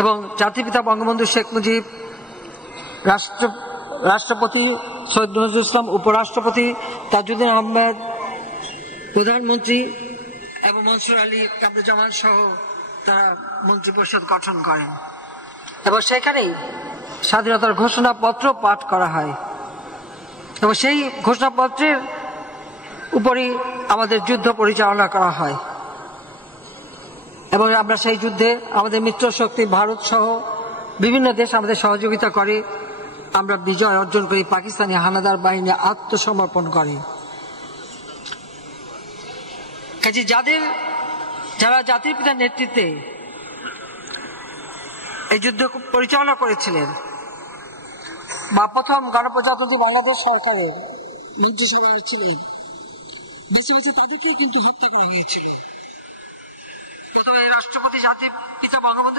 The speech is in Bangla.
এবং জাতিপিতা বঙ্গবন্ধু শেখ মুজিব, রাষ্ট্রপতি সৈয়দ নজরুল ইসলাম, উপরাষ্ট্রপতি তাজউদ্দিন আহমেদ, প্রধানমন্ত্রী এবং মনসুর আলী কামরুজ্জামান সহ তারা মন্ত্রিপরিষদ গঠন করেন এবং সেখানেই স্বাধীনতার ঘোষণাপত্র পাঠ করা হয় এবং সেই ঘোষণাপত্রের উপরই আমাদের যুদ্ধ পরিচালনা করা হয় এবং আমরা সেই যুদ্ধে আমাদের মিত্র শক্তি ভারত সহ বিভিন্ন দেশ আমাদের সহযোগিতা করে। আমরা বিজয় অর্জন করি, পাকিস্তানি হানাদার বাহিনী আত্মসমর্পণ করে। কাজে যারা জাতির পিতার নেতৃত্বে এই যুদ্ধ পরিচালনা করেছিলেন বা প্রথম গণপ্রজাতন্ত্রী বাংলাদেশ সরকারের মন্ত্রিসভায় ছিলেন, বেঁচে বেঁচে তাদেরকেই কিন্তু হত্যা করা হয়েছিল। প্রথমে রাষ্ট্রপতি জাতির পিতা বঙ্গবন্ধু